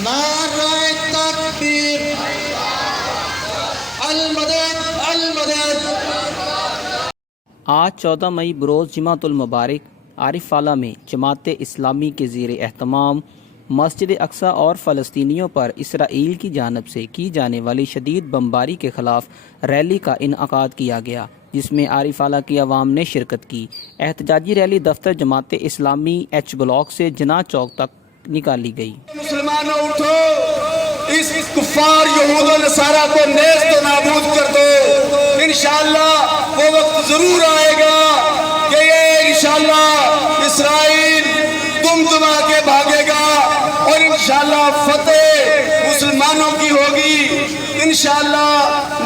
नारे तकबीर, अल-मदद अल-मदद। आज 14 मई बरोज़ जुमातुल मुबारक आरिफाला में जमात इस्लामी के ज़ेर एहतमाम मस्जिद अक्सा और फ़लस्तीनियों पर इसराइल की जानिब से की जाने वाली शदीद बमबारी के ख़िलाफ़ रैली का इनअक़ाद किया गया, जिसमें आरिफाला की आवाम ने शिरकत की। एहतजाजी रैली दफ्तर जमात इस्लामी एच ब्लॉक से जिना चौक तक निकाली गई। मुसलमानों उठो, इस कुफ़ार यहूद और नसारा को नेस्त नाबूद कर दो। इंशाअल्लाह वो वक्त जरूर आएगा कि ये इंशाअल्लाह इसराइल दुमदुमा के भागेगा और इंशाअल्लाह फतेह मुसलमानों की होगी। इंशाअल्लाह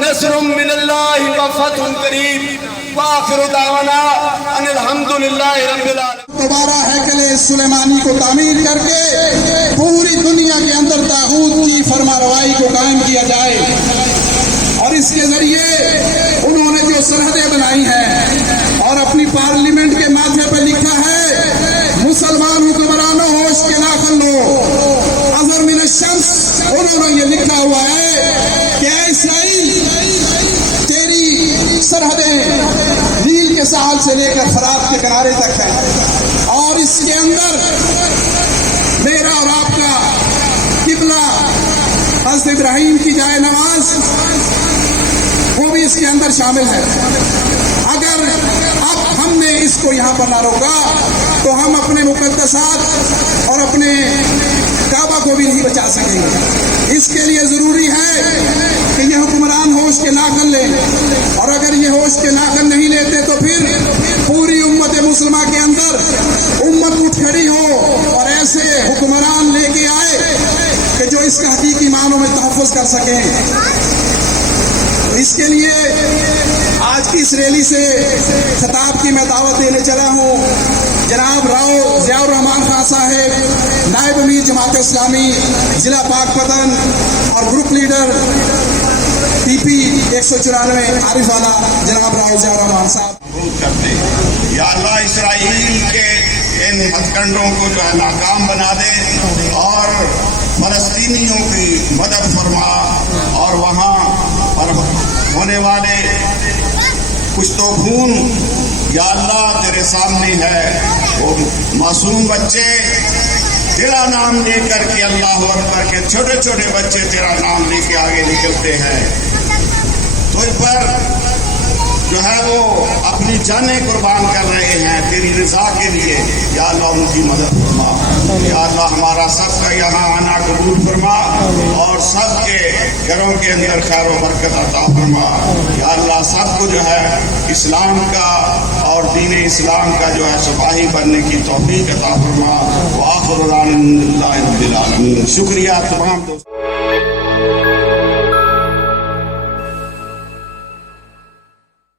नस्रुम मिनल्लाहि व फतहुन करीब व आखिरु दावाना अनिल हम्दुलिल्लाहि रब्बिल आलमीन। दोबारा हैकले सुलेमानी को तामीर करके पूरी दुनिया के अंदर तागूत की फरमारवाई को कायम किया जाए और इसके जरिए उन्होंने जो सरहदें बनाई हैं और अपनी पार्लियामेंट के माध्यम पर लिखा है, मुसलमान हुक्मरानों होश के नाखन लो, अज़र मिन शम्स, उन्होंने ये लिखा हुआ है कि इसराइल तेरी सरहदें नील के साहल से लेकर फरात के किनारे तक है और इसके अंदर मेरा और आपका किबला हज़रत इब्राहीम की जाए नमाज वो भी इसके अंदर शामिल है। अगर अब हमने इसको यहाँ पर ना रोका तो हम अपने मुक़द्दसात और अपने काबा को भी नहीं बचा सकेंगे। इसके लिए ज़रूरी है कि ये हुक्मरान होश के नाखन लें और अगर ये होश के नाखन नहीं लेते तो फिर पूरी उम्मत मुसलमा के अंदर उम्मत उठ खड़ी हो और ऐसे हुक्मरान लेके आए कि जो इसका हकीकी मानों में तहफ़्फ़ुज़ कर सकें। इसके लिए आज की इस रैली से खिताब की मैं दावत देने चला हूँ। जनाब राव ज़ियाउर रहमान खान साहब, नायब अमीर जमात इस्लामी जिला पाकपतन और ग्रुप लीडर PP 194 आरिफाला जनाब राव ज़ियाउर रहमान साहब करते। या अल्लाह इसराइल के इन हथकंडों को जो है नाकाम बना दे और फलस्तीनियों की मदद फरमा और वहाँ पर होने वाले कुछ तो खून या अल्लाह तेरे सामने है, वो मासूम बच्चे तेरा नाम लेकर के अल्लाह अकबर के छोटे छोटे बच्चे तेरा नाम लेके आगे निकलते हैं, तो इन पर जो है वो अपनी जानें कुर्बान कर रहे हैं तेरी रज़ा के लिए। या अल्लाह उनकी मदद फरमा, या अल्लाह हमारा सबका यहाँ आना कबूल फरमा और सबके घरों के अंदर खैर व बरकत अता फरमा। या अल्लाह सबको जो है इस्लाम का और दीन इस्लाम का जो है सिपाही बनने की तौफीक अता फरमा। व आखिर दावाना अनिल हम्दुलिल्लाहि रब्बिल आलमीन। शुक्रिया तमाम दोस्तों।